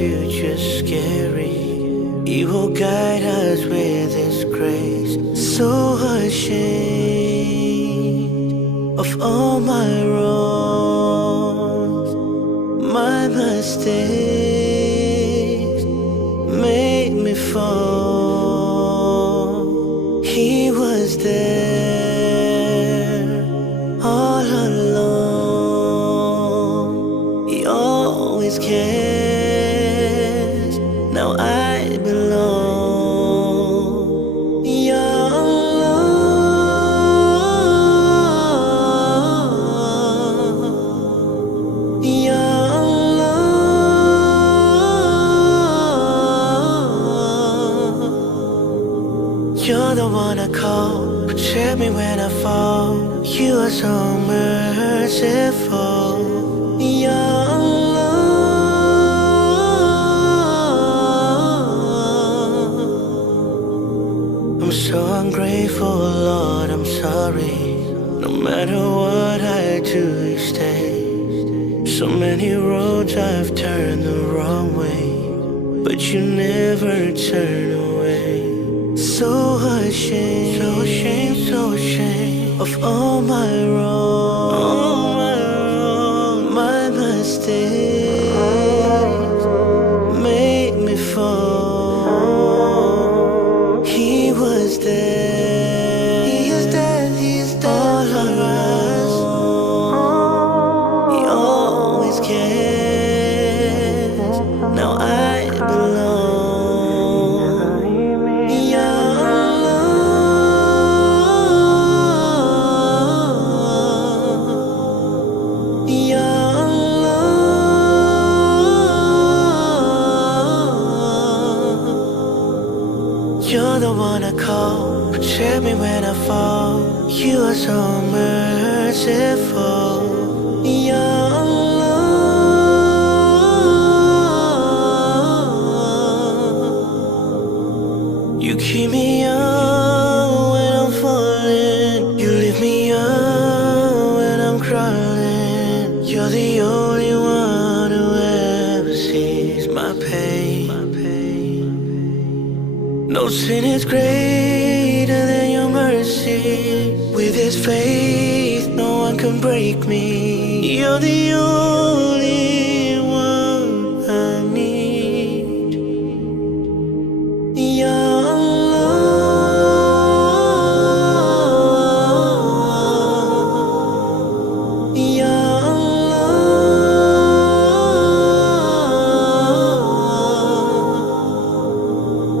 future's scary. He will guide us with His grace. So ashamed of all my wrongs, my mistakes made me fall. He was there all along. He always cares. Now I belong. Your love, your love. You're the one I call, protect me when I fall. You are so merciful. Your love. I'm so ungrateful, Lord, I'm sorry. No matter what I do, you stay. So many roads I've turned the wrong way, but you never turn away. So ashamed, so ashamed, so ashamed of all my wrongs, my mistakes made me fall. He was there, He is there, He is there all around. He always cares. Now I belong. You're the one I call, protect me when I fall. You are so merciful. Your love. You keep me up when I'm falling. You lift me up when I'm crawling. You're the only one who ever sees my pain. No sin is greater than your mercy. With His faith, no one can break me. You're the only one I need. Your love, your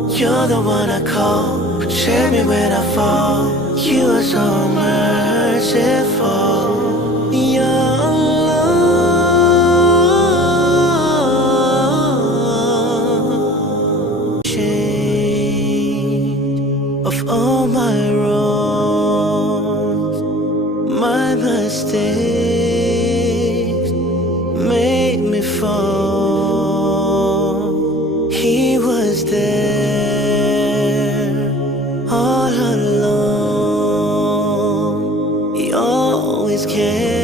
love. You're the one I call, protect me when I fall. You are so merciful. Your love. Ashamed of all my wrongs, my mistakes made me fall. He was there all along. He always cared.